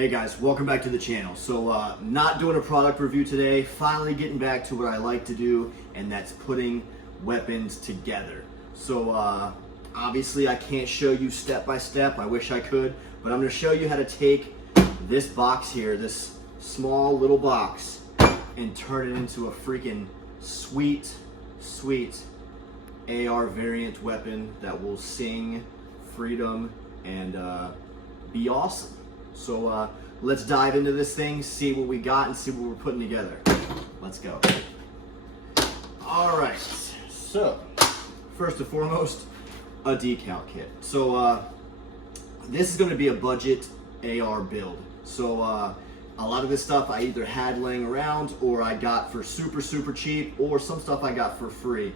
Hey guys, welcome back to the channel. So not doing a product review today, finally getting back to what I like to do, and that's putting weapons together. So obviously I can't show you step by step, I wish I could, but I'm gonna show you how to take this box here, this small little box, and turn it into a freaking sweet AR variant weapon that will sing freedom and be awesome. So let's dive into this thing, see what we got, and see what we're putting together. Let's go. All right, so first and foremost, a decal kit. So this is going to be a budget AR build. So a lot of this stuff I either had laying around or I got for super cheap, or some stuff I got for free.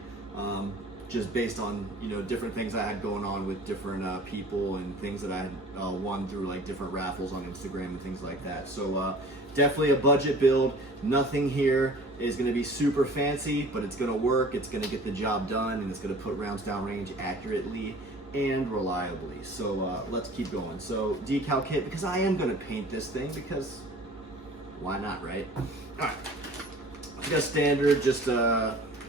Just based on, you know, different things I had going on with different people and things that I had won through like different raffles on Instagram and things like that. So definitely a budget build. Nothing here is going to be super fancy, but it's going to work. It's going to get the job done, and it's going to put rounds downrange accurately and reliably. So let's keep going. So decal kit, because I am going to paint this thing, because why not, right? All right, I got standard, just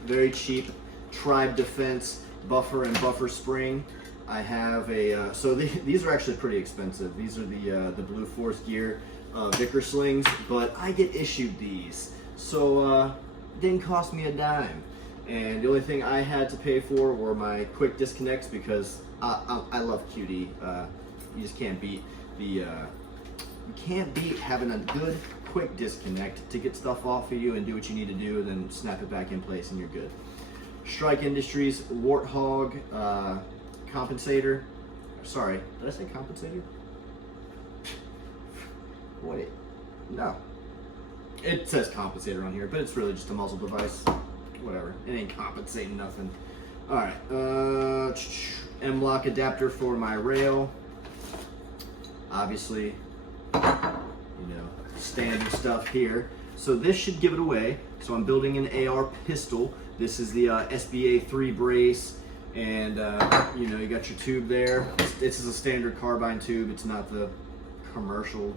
very cheap Tribe Defense buffer and buffer spring. I have a so these are actually pretty expensive. These are the Blue Force Gear Vicker slings, but I get issued these, so it didn't cost me a dime. And the only thing I had to pay for were my quick disconnects, because I love QD. You just can't beat having a good quick disconnect to get stuff off of you and do what you need to do, and then snap it back in place and you're good. Strike Industries Warthog compensator. Sorry, did I say compensator? Wait, no. It says compensator on here, but it's really just a muzzle device. Whatever, it ain't compensating nothing. All right, M-lock adapter for my rail. Obviously, you know, standard stuff here. So this should give it away. So I'm building an AR pistol. This is the SBA3 brace, and you know, you got your tube there. This is a standard carbine tube. It's not the commercial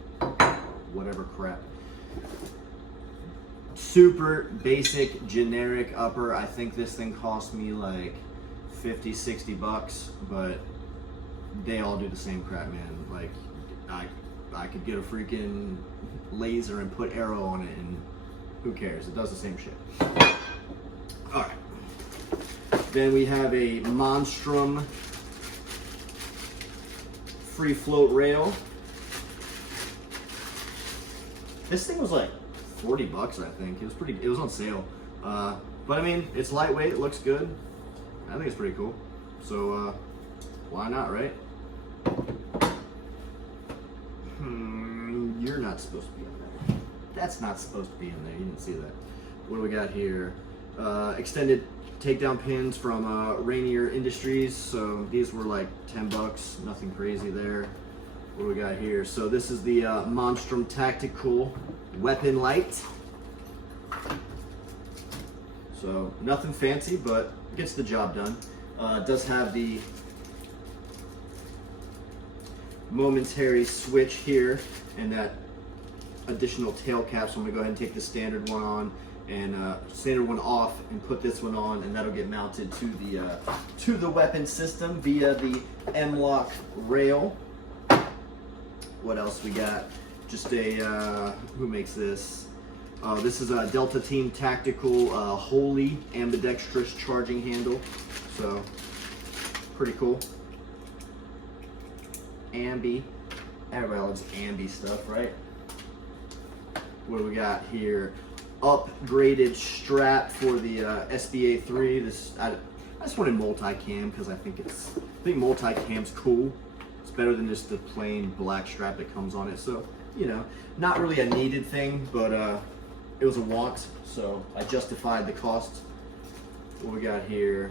whatever crap. Super basic generic upper. I think this thing cost me like 50-60 bucks, but they all do the same crap, man. Like I could get a freaking laser and put arrow on it, and who cares? It does the same shit. All right. Then we have a Monstrum free float rail. This thing was like 40 bucks, I think. It was on sale. But I mean, it's lightweight, it looks good. I think it's pretty cool. So why not, right? You're not supposed to be in there. That's not supposed to be in there. You didn't see that. What do we got here? Extended takedown pins from Rainier Industries. So these were like 10 bucks, nothing crazy there. What do we got here? So this is the Monstrum Tactical Weapon Light. So nothing fancy, but gets the job done. It does have the momentary switch here and that additional tail cap. So I'm gonna go ahead and take the standard one on and standard one off and put this one on, and that'll get mounted to the weapon system via the M-lock rail. What else we got? Just a who makes this? This is a Delta Team Tactical Holy ambidextrous charging handle. So pretty cool. Ambi. Well, it's Ambi stuff, right? What do we got here? Upgraded strap for the SBA3. This I just wanted multi-cam because I think multi-cam's cool. It's better than just the plain black strap that comes on it. So, you know, not really a needed thing, but it was a want, so I justified the cost. What we got here?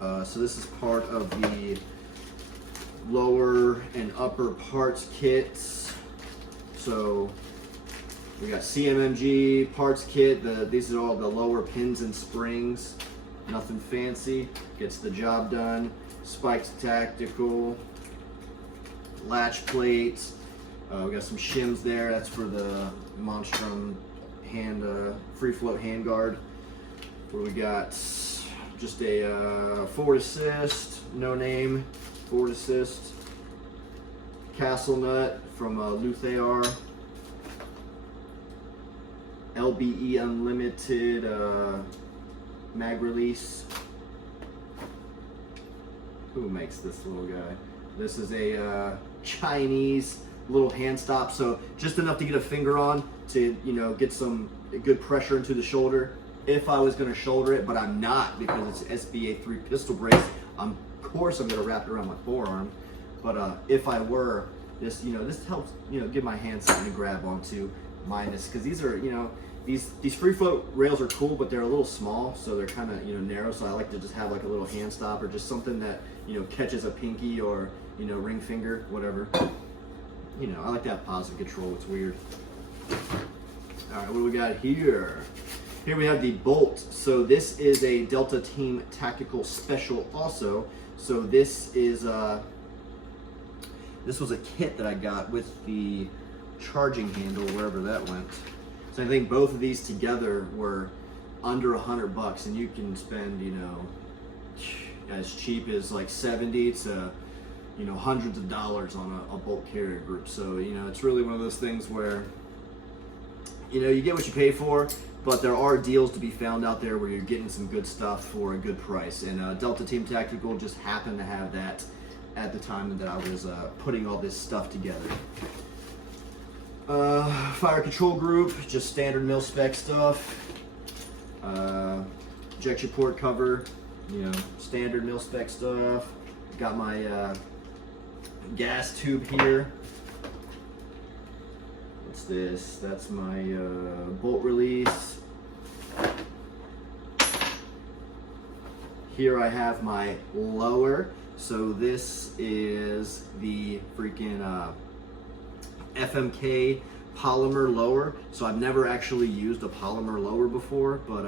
So this is part of the lower and upper parts kits. So we got CMMG parts kit. These are all the lower pins and springs. Nothing fancy. Gets the job done. Spikes Tactical. Latch plates. We got some shims there. That's for the Monstrum hand, free float hand guard. Where we got just a forward assist, no name, forward assist. Castle nut from Luther. LBE Unlimited mag release. Who makes this little guy? This is a Chinese little hand stop, so just enough to get a finger on to, you know, get some good pressure into the shoulder. If I was going to shoulder it, but I'm not because it's SBA3 pistol brace. Of course, I'm going to wrap it around my forearm. But if I were, this, you know, this helps, you know, give my hand something to grab onto. Minus, because these are, you know, these free float rails are cool, but they're a little small, so they're kind of, you know, narrow. So I like to just have like a little hand stop or just something that, you know, catches a pinky or, you know, ring finger, whatever. You know, I like to have positive control. It's weird. All right, what do we got here? Here we have the Bolt. So this is a Delta Team Tactical Special also. So this is this was a kit that I got with the charging handle, wherever that went. So I think both of these together were under $100, and you can spend, you know, as cheap as like 70 to, you know, hundreds of dollars on a bolt carrier group. So, you know, it's really one of those things where, you know, you get what you pay for, but there are deals to be found out there where you're getting some good stuff for a good price. And Delta Team Tactical just happened to have that at the time that I was putting all this stuff together. Fire control group, just standard mil-spec stuff. Ejection port cover, you know, standard mil-spec stuff. Got my gas tube here. What's this? That's my bolt release. Here I have my lower. So this is the freaking FMK polymer lower. So I've never actually used a polymer lower before, but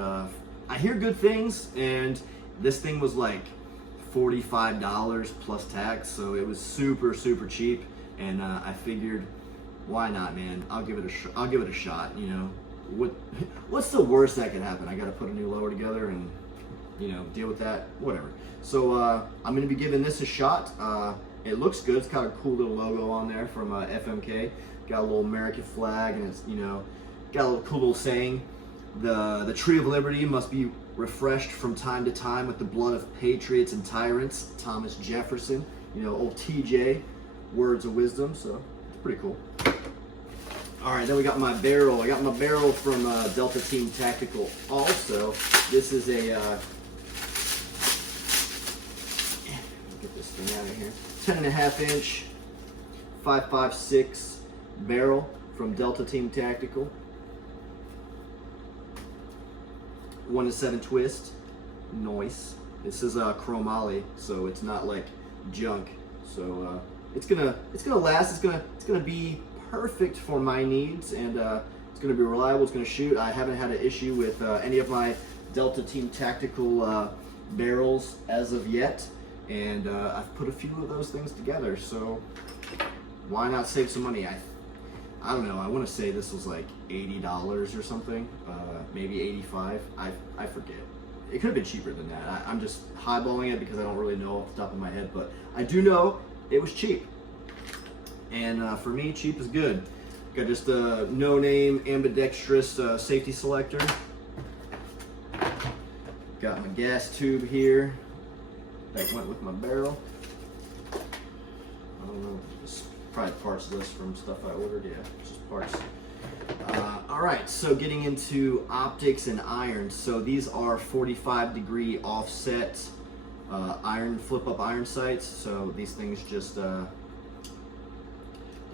I hear good things, and this thing was like $45 plus tax, so it was super cheap. And I figured, why not, man? I'll give it a shot. You know, what's the worst that could happen? I got to put a new lower together and, you know, deal with that. Whatever. So I'm gonna be giving this a shot. It looks good. It's got a cool little logo on there from FMK. Got a little American flag, and it's, you know, got a little cool little saying. The tree of liberty must be refreshed from time to time with the blood of patriots and tyrants. Thomas Jefferson, you know, old TJ, words of wisdom. So it's pretty cool. All right, then we got my barrel. I got my barrel from Delta Team Tactical also. This is a get this thing out of here. 10.5-inch 5.56 barrel from Delta Team Tactical. 1-7 twist. Nice. This is chromoly, so it's not like junk. So it's gonna last. It's gonna be perfect for my needs, and it's gonna be reliable. It's gonna shoot. I haven't had an issue with any of my Delta Team Tactical barrels as of yet, and I've put a few of those things together. So why not save some money? I don't know. I want to say this was like $80 or something, maybe $85. I forget. It could have been cheaper than that. I'm just highballing it because I don't really know off the top of my head, but I do know it was cheap. And for me, cheap is good. Got just a no-name ambidextrous safety selector. Got my gas tube here that went with my barrel. I don't know. It's probably parts list from stuff I ordered. Yeah, it's just parts. All right, so getting into optics and irons. So these are 45-degree offset iron, flip-up iron sights. So these things just, they're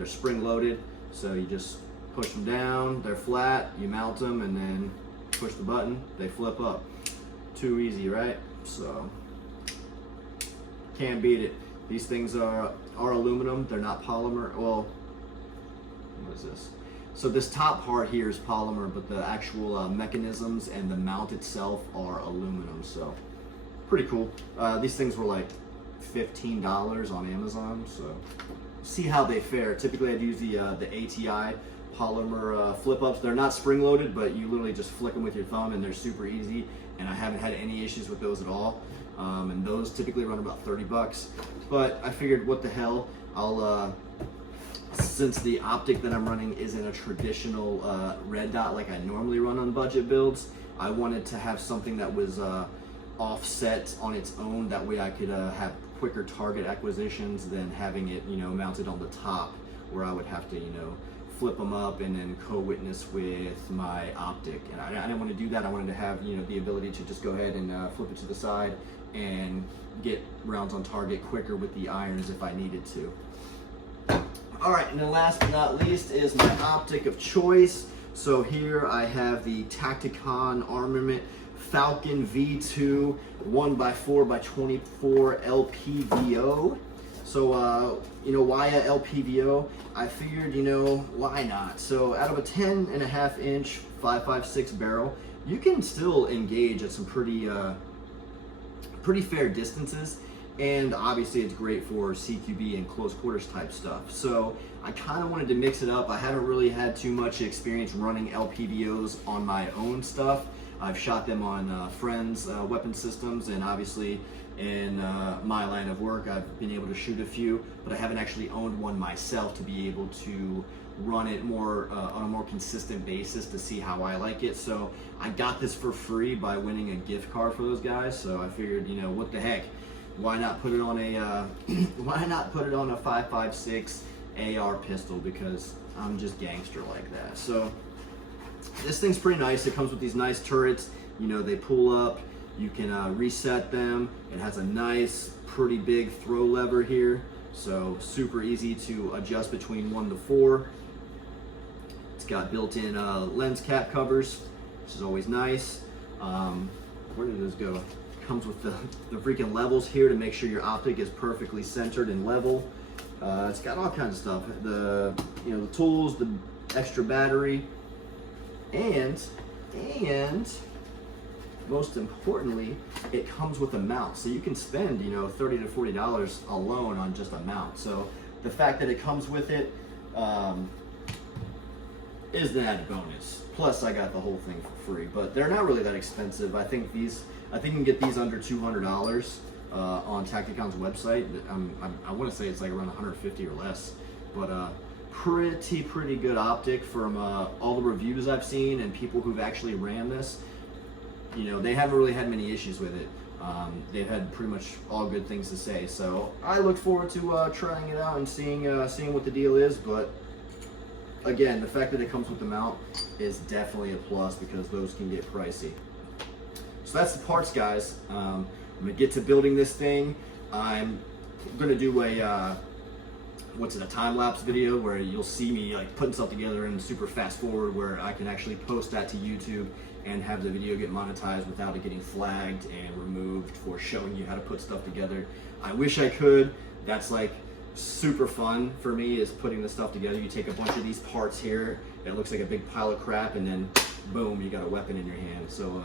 spring-loaded. So you just push them down, they're flat, you mount them, and then push the button, they flip up. Too easy, right? So, can't beat it. These things are aluminum, they're not polymer. Well, what is this? So this top part here is polymer, but the actual mechanisms and the mount itself are aluminum, so pretty cool. These things were like $15 on Amazon, so see how they fare. Typically I'd use the ATI polymer flip ups. They're not spring loaded, but you literally just flick them with your thumb and they're super easy, and I haven't had any issues with those at all. And those typically run about 30 bucks, but I figured what the hell, I'll since the optic that I'm running isn't a traditional red dot like I normally run on budget builds, I wanted to have something that was offset on its own. That way I could have quicker target acquisitions than having it, you know, mounted on the top, where I would have to, you know, flip them up and then co-witness with my optic. And I didn't want to do that. I wanted to have, you know, the ability to just go ahead and flip it to the side and get rounds on target quicker with the irons if I needed to. All right, and then last but not least is my optic of choice. So here I have the Tacticon Armament Falcon V2 1x4x24 LPVO. So, you know, why a LPVO? I figured, you know, why not? So out of a 10.5 inch 5.56 barrel, you can still engage at some pretty fair distances. And obviously it's great for CQB and close quarters type stuff. So I kind of wanted to mix it up. I haven't really had too much experience running LPVOs on my own stuff. I've shot them on friends' weapon systems, and obviously in my line of work I've been able to shoot a few, but I haven't actually owned one myself to be able to run it more on a more consistent basis to see how I like it. So I got this for free by winning a gift card for those guys. So I figured, you know, what the heck, why not put it on a why not put it on a 5.56 AR pistol, because I'm just gangster like that. So this thing's pretty nice. It comes with these nice turrets. You know, they pull up. You can reset them. It has a nice, pretty big throw lever here, so super easy to adjust between 1 to 4. It's got built-in lens cap covers, which is always nice. Where did this go? Comes with the freaking levels here to make sure your optic is perfectly centered and level. It's got all kinds of stuff. The tools, the extra battery, and most importantly, it comes with a mount. So you can spend, you know, $30 to $40 alone on just a mount. So the fact that it comes with it is an added bonus. Plus I got the whole thing for free, but they're not really that expensive. I think you can get these under $200 on Tacticon's website. I want to say it's like around 150 or less, but pretty good optic from all the reviews I've seen and people who've actually ran this. You know, they haven't really had many issues with it. They've had pretty much all good things to say. So I look forward to trying it out and seeing what the deal is. But again, the fact that it comes with the mount is definitely a plus, because those can get pricey. So that's the parts, guys. I'm gonna get to building this thing. I'm gonna do a time-lapse video where you'll see me like putting stuff together and super fast forward, where I can actually post that to YouTube and have the video get monetized without it getting flagged and removed for showing you how to put stuff together. I wish I could. That's like super fun for me, is putting this stuff together. You take a bunch of these parts here, it looks like a big pile of crap, and then boom, you got a weapon in your hand. So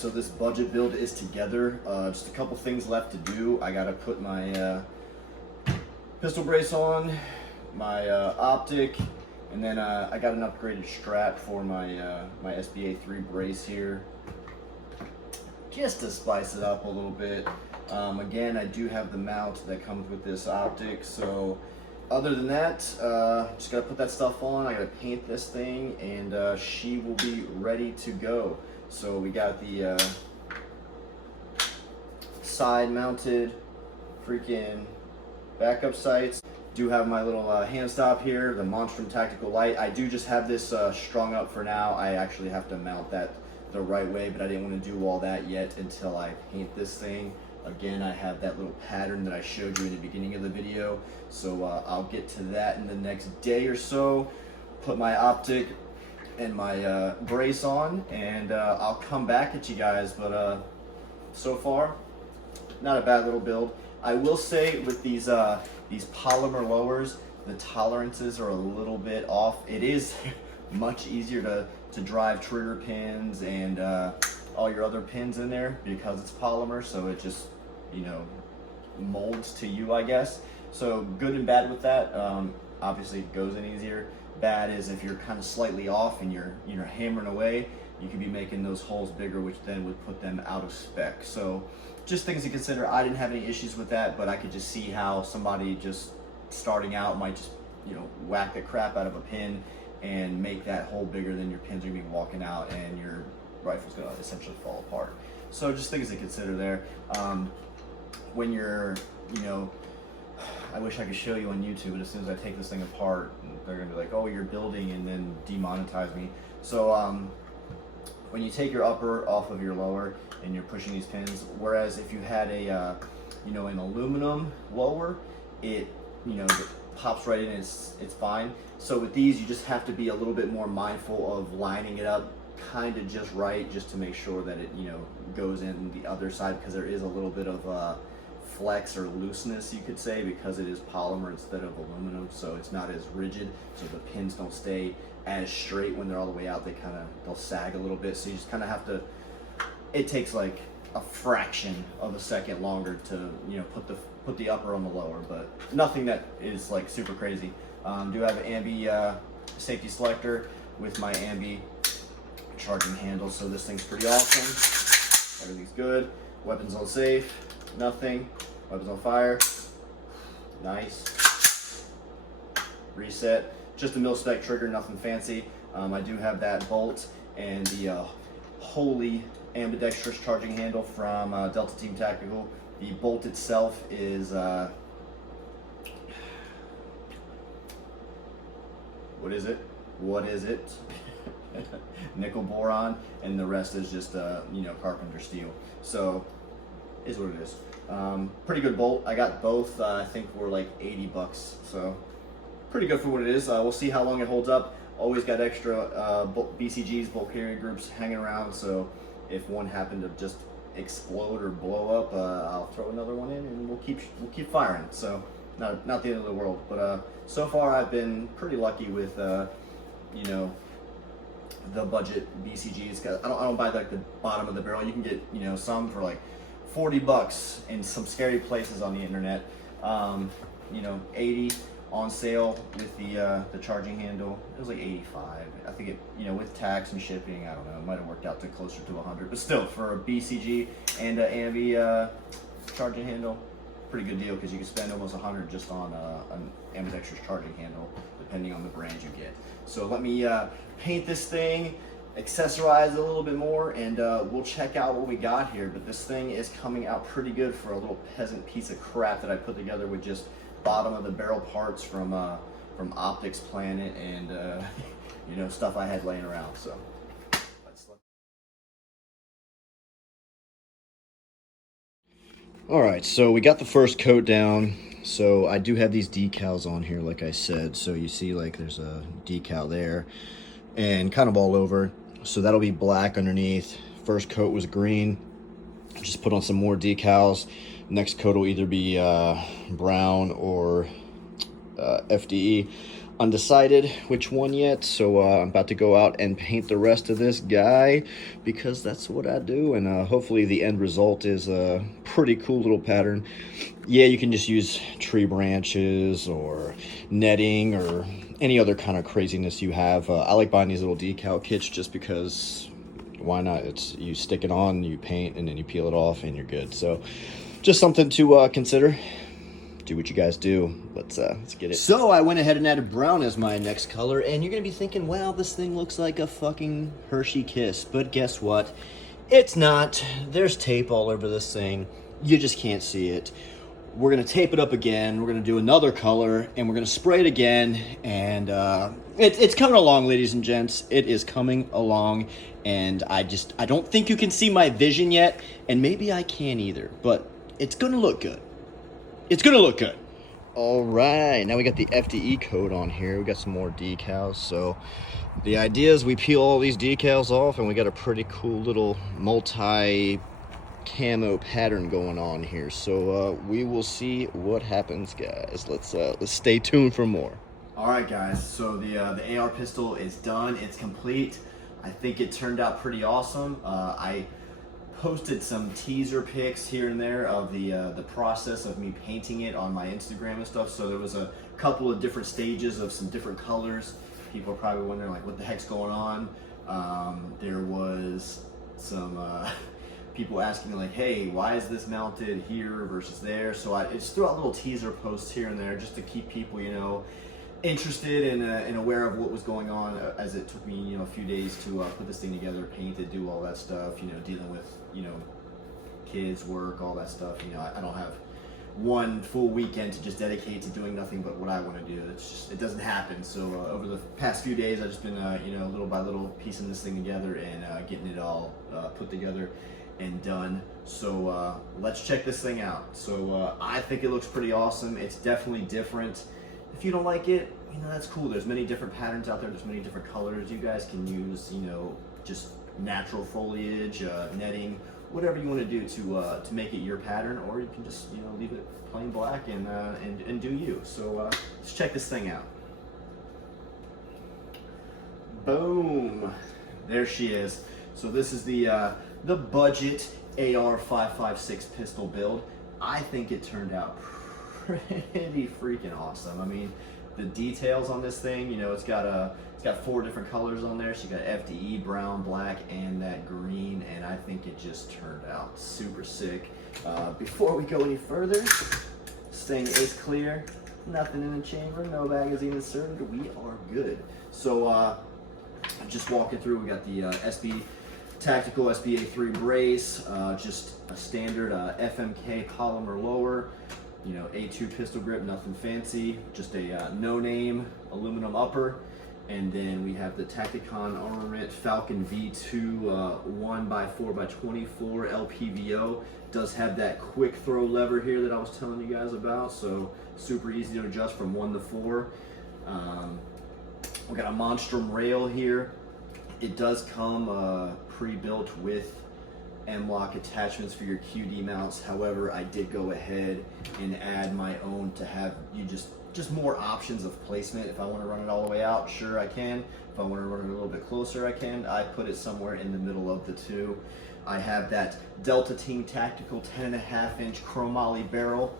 so this budget build is together. Just a couple things left to do. I gotta put my pistol brace on, my optic, and then I got an upgraded strap for my my SBA3 brace here, just to spice it up a little bit. Again, I do have the mount that comes with this optic, so other than that, just gotta put that stuff on. I gotta paint this thing, and she will be ready to go. So we got the side mounted freaking backup sights. Do have my little hand stop here, the Monstrum Tactical Light. I do just have this strung up for now. I actually have to mount that the right way, but I didn't want to do all that yet until I paint this thing. Again, I have that little pattern that I showed you in the beginning of the video, so I'll get to that in the next day or so. Put my optic and my brace on, and I'll come back at you guys. But so far, not a bad little build. I will say with these polymer lowers, the tolerances are a little bit off. It is much easier to drive trigger pins and all your other pins in there because it's polymer, so it just, you know, molds to you, I guess. So good and bad with that. Obviously it goes in easier. Bad is if you're kind of slightly off and you're hammering away, you could be making those holes bigger, which then would put them out of spec. So just things to consider. I didn't have any issues with that, but I could just see how somebody just starting out might just, you know, whack the crap out of a pin and make that hole bigger than your pins are gonna be walking out, and your rifle's gonna essentially fall apart. So just things to consider there. When you're, you know, I wish I could show you on YouTube, but as soon as I take this thing apart, they're gonna be like, oh, you're building, and then demonetize me. So when you take your upper off of your lower and you're pushing these pins, whereas if you had a, you know, an aluminum lower, it, you know, it pops right in, it's fine. So with these, you just have to be a little bit more mindful of lining it up kind of just right, just to make sure that it, you know, goes in the other side, because there is a little bit of flex or looseness, you could say, because it is polymer instead of aluminum, so it's not as rigid, so the pins don't stay as straight when they're all the way out. They'll sag a little bit, so you just kind of have to, it takes like a fraction of a second longer to, you know, put the upper on the lower, but nothing that is like super crazy. Do have an ambi safety selector with my ambi charging handle, so this thing's pretty awesome. Everything's good. Weapons on safe, nothing. Weapons on fire, nice. Reset, just a mil-spec trigger, nothing fancy. I do have that bolt and the wholly ambidextrous charging handle from Delta Team Tactical. The bolt itself is what is it? Nickel boron, and the rest is just you know, carpenter steel. So is what it is. Pretty good bolt. I got both. I think were like 80 bucks. So pretty good for what it is. We'll see how long it holds up. Always got extra BCGs, bulk carrier groups, hanging around. So if one happened to just explode or blow up, I'll throw another one in, and we'll keep firing. So not the end of the world. But so far I've been pretty lucky with you know, the budget BCGs. I don't buy like the bottom of the barrel. You can get, you know, some for like 40 bucks in some scary places on the internet. You know, 80 on sale with the charging handle. It was like 85. I think it, you know, with tax and shipping, I don't know, it might have worked out to closer to 100. But still, for a BCG and an ambi charging handle, pretty good deal, because you can spend almost 100 just on an ambidextrous charging handle, depending on the brand you get. So let me paint this thing, accessorize it a little bit more, and we'll check out what we got here. But this thing is coming out pretty good for a little peasant piece of crap that I put together with just bottom of the barrel parts from Optics Planet and you know, stuff I had laying around. So all right, so we got the first coat down. So I do have these decals on here, like I said. So you see, like, there's a decal there and kind of all over. So that'll be black underneath. First coat was green. Just put on some more decals. Next coat will either be brown or FDE. undecided which one yet, so I'm about to go out and paint the rest of this guy because that's what I do, and hopefully the end result is a pretty cool little pattern. Yeah, you can just use tree branches or netting or any other kind of craziness you have. I like buying these little decal kits just because why not? It's you stick it on, you paint, and then you peel it off and you're good. So just something to consider. Do what you guys do. Let's get it. So I went ahead and added brown as my next color, and you're gonna be thinking, well, this thing looks like a fucking Hershey Kiss, but guess what? It's not. There's tape all over this thing. You just can't see it. We're gonna tape it up again. We're gonna do another color, and we're gonna spray it again. And it's coming along, ladies and gents. It is coming along, and I don't think you can see my vision yet, and maybe I can't either. But it's gonna look good. It's gonna look good. All right, now we got the FDE code on here. We got some more decals. So the idea is we peel all these decals off, and we got a pretty cool little multi-camo pattern going on here. So we will see what happens, guys. Let's stay tuned for more. All right, guys. So the AR pistol is done. It's complete. I think it turned out pretty awesome. I posted some teaser pics here and there of the process of me painting it on my Instagram and stuff. So there was a couple of different stages of some different colors. People are probably wondering like, what the heck's going on? There was some people asking me like, hey, why is this mounted here versus there? So I just threw out little teaser posts here and there just to keep people, you know, interested and aware of what was going on, as it took me, you know, a few days to put this thing together, paint it, do all that stuff, you know, dealing with, you know, kids, work, all that stuff. You know, I don't have one full weekend to just dedicate to doing nothing but what I want to do. It's just, it doesn't happen. So over the past few days, I've just been, you know, little by little piecing this thing together and getting it all put together and done. So let's check this thing out. So I think it looks pretty awesome. It's definitely different. If you don't like it, you know, that's cool. There's many different patterns out there. There's many different colors. You guys can use, you know, just natural foliage, netting, whatever you want to do to make it your pattern, or you can just, you know, leave it plain black and do you. So let's check this thing out. Boom, there she is. So this is the budget AR556 pistol build. I think it turned out pretty freaking awesome. I mean, the details on this thing, you know, it's got 4 different colors on there. So you got FDE, brown, black, and that green, and I think it just turned out super sick. Before we go any further, this thing is clear, nothing in the chamber, no magazine inserted, we are good. So just walking through, we got the SB Tactical SBA3 brace, just a standard FMK polymer lower, you know, A2 pistol grip, nothing fancy, just a no-name aluminum upper. And then we have the Tacticon Armament Falcon V2 1x4x24 LPVO. Does have that quick throw lever here that I was telling you guys about, so super easy to adjust from 1 to 4. We got a Monstrum rail here. It does come pre-built with M-lock attachments for your QD mounts. However, I did go ahead and add my own to have you just more options of placement. If I want to run it all the way out, sure I can. If I want to run it a little bit closer, I can. I put it somewhere in the middle of the two. I have that Delta Team Tactical 10.5-inch chromoly barrel.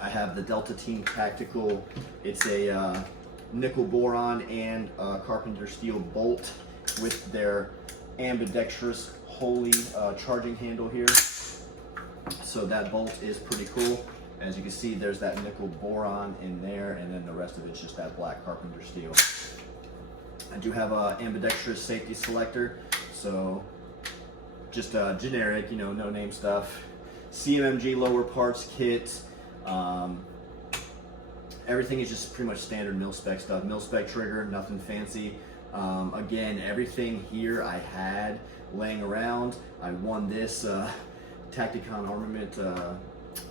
I have the Delta Team Tactical, it's a nickel boron and carpenter steel bolt with their ambidextrous Holy charging handle here. So that bolt is pretty cool. As you can see, there's that nickel boron in there, and then the rest of it's just that black carpenter steel. I do have a ambidextrous safety selector, so just generic, you know, no name stuff. CMMG lower parts kit. Everything is just pretty much standard mil-spec stuff. Mil-spec trigger, nothing fancy. Again, everything here I had laying around. I won this Tacticon Armament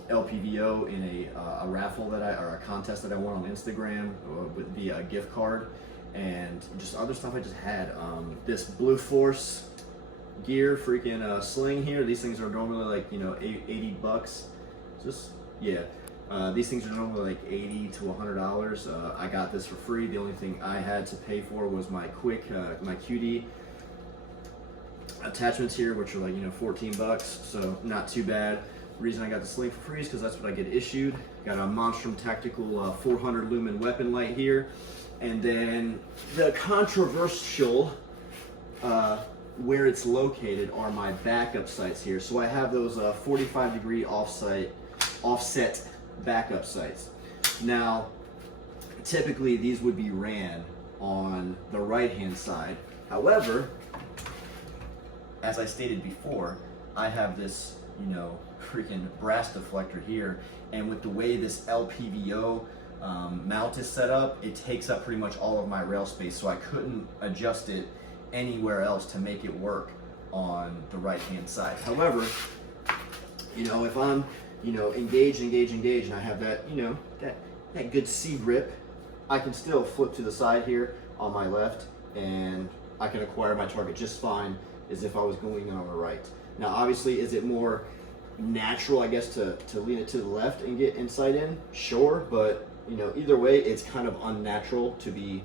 LPVO in a raffle that or a contest that I won on Instagram with the gift card, and just other stuff I just had. This Blue Force gear freaking sling here. These things are normally like, you know, $80. Just, yeah. These things are normally like $80 to $100. I got this for free. The only thing I had to pay for was my my QD attachments here, which are like, you know, 14 bucks, so not too bad. The reason I got the sling for free is because that's what I get issued. Got a Monstrum Tactical 400 lumen weapon light here, and then the controversial where it's located are my backup sights here. So I have those 45-degree offset backup sights. Now, typically these would be ran on the right-hand side. However, as I stated before, I have this, you know, freaking brass deflector here, and with the way this LPVO mount is set up, it takes up pretty much all of my rail space, so I couldn't adjust it anywhere else to make it work on the right hand side. However, you know, if I'm, you know, engaged, and I have that, you know, that good C grip, I can still flip to the side here on my left, and I can acquire my target just fine as if I was going on the right. Now, obviously, is it more natural, I guess, to lean it to the left and get insight in? Sure, but, you know, either way, it's kind of unnatural to be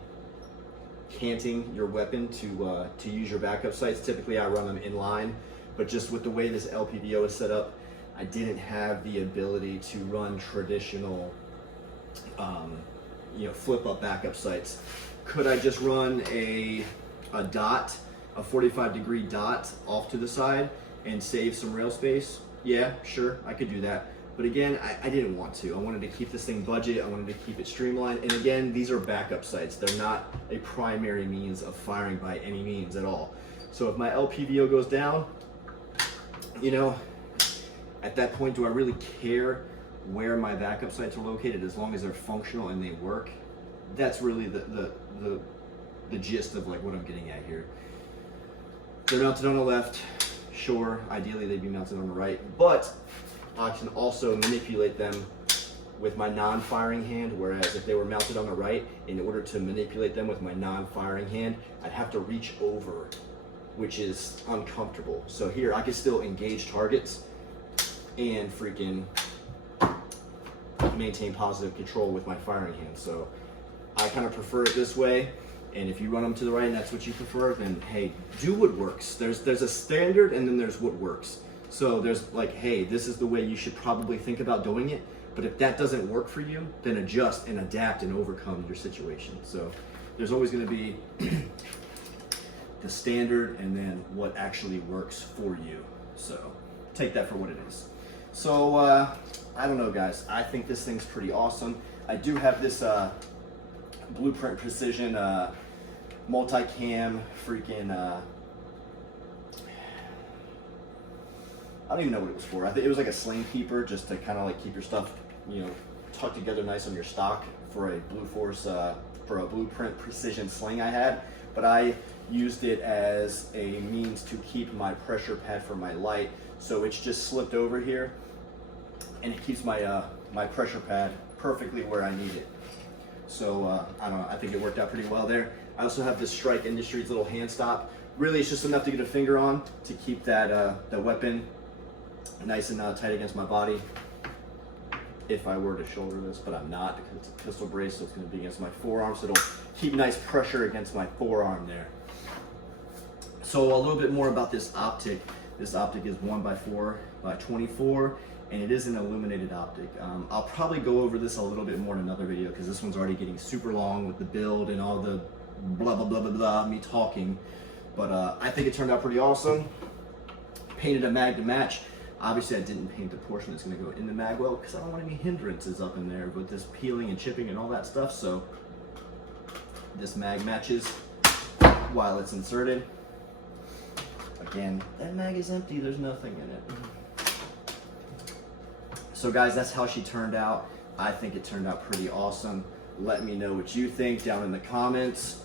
canting your weapon to use your backup sights. Typically, I run them in line, but just with the way this LPVO is set up, I didn't have the ability to run traditional, you know, flip-up backup sights. Could I just run a dot, a 45-degree dot off to the side and save some rail space? Yeah, sure, I could do that. But again, I didn't want to. I wanted to keep this thing budget. I wanted to keep it streamlined. And again, these are backup sights. They're not a primary means of firing by any means at all. So if my LPVO goes down, you know, at that point, do I really care where my backup sights are located as long as they're functional and they work? That's really the gist of like what I'm getting at here. They're mounted on the left. Sure, ideally they'd be mounted on the right, but I can also manipulate them with my non-firing hand, whereas if they were mounted on the right, in order to manipulate them with my non-firing hand, I'd have to reach over, which is uncomfortable. So here, I can still engage targets and freaking maintain positive control with my firing hand. So I kind of prefer it this way. And if you run them to the right and that's what you prefer, then hey, do what works. There's a standard and then there's what works. So there's like, hey, this is the way you should probably think about doing it. But if that doesn't work for you, then adjust and adapt and overcome your situation. So there's always going to be the standard and then what actually works for you. So take that for what it is. So I don't know, guys. I think this thing's pretty awesome. I do have this Blueprint Precision multi-cam freaking I don't even know what it was for. I think it was like a sling keeper, just to kind of like keep your stuff, you know, tucked together nice on your stock for a for a Blueprint Precision sling I had. But I used it as a means to keep my pressure pad for my light, so it's just slipped over here, and it keeps my my pressure pad perfectly where I need it. So I don't know, I think it worked out pretty well there. I also have this Strike Industries little hand stop. Really, it's just enough to get a finger on to keep that weapon nice and tight against my body. If I were to shoulder this, but I'm not because it's a pistol brace, so it's going to be against my forearm, so it'll keep nice pressure against my forearm there. So a little bit more about this optic. This optic is 1x4 by 24. And it is an illuminated optic. I'll probably go over this a little bit more in another video because this one's already getting super long with the build and all the blah, blah, blah, blah, blah, me talking. But I think it turned out pretty awesome. Painted a mag to match. Obviously, I didn't paint the portion that's gonna go in the mag well because I don't want any hindrances up in there with this peeling and chipping and all that stuff. So this mag matches while it's inserted. Again, that mag is empty, there's nothing in it. So guys, that's how she turned out. I think it turned out pretty awesome. Let me know what you think down in the comments.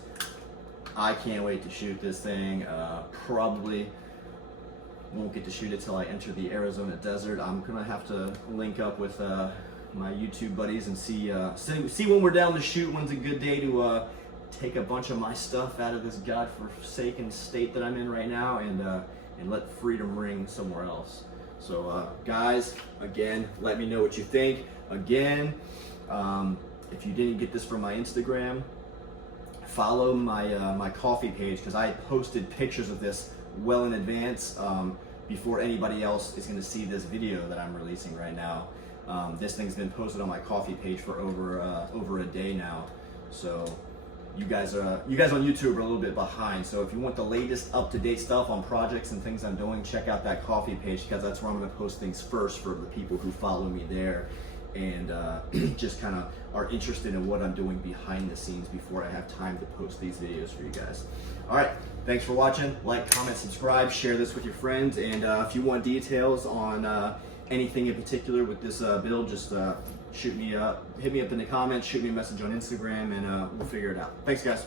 I can't wait to shoot this thing. Probably won't get to shoot it till I enter the Arizona desert. I'm gonna have to link up with my YouTube buddies and see when we're down to shoot, when's a good day to take a bunch of my stuff out of this godforsaken state that I'm in right now and let freedom ring somewhere else. So guys, again, let me know what you think. Again, if you didn't get this from my Instagram, follow my coffee page, because I posted pictures of this well in advance, before anybody else is going to see this video that I'm releasing right now. This thing's been posted on my coffee page for over a day now. So you guys on YouTube are a little bit behind. So if you want the latest up-to-date stuff on projects and things I'm doing, check out that coffee page, because that's where I'm going to post things first for the people who follow me there, and just kind of are interested in what I'm doing behind the scenes before I have time to post these videos for you guys. All right, thanks for watching. Like, comment, subscribe, share this with your friends, and if you want details on anything in particular with this build, just hit me up in the comments, shoot me a message on Instagram, and we'll figure it out. Thanks, guys.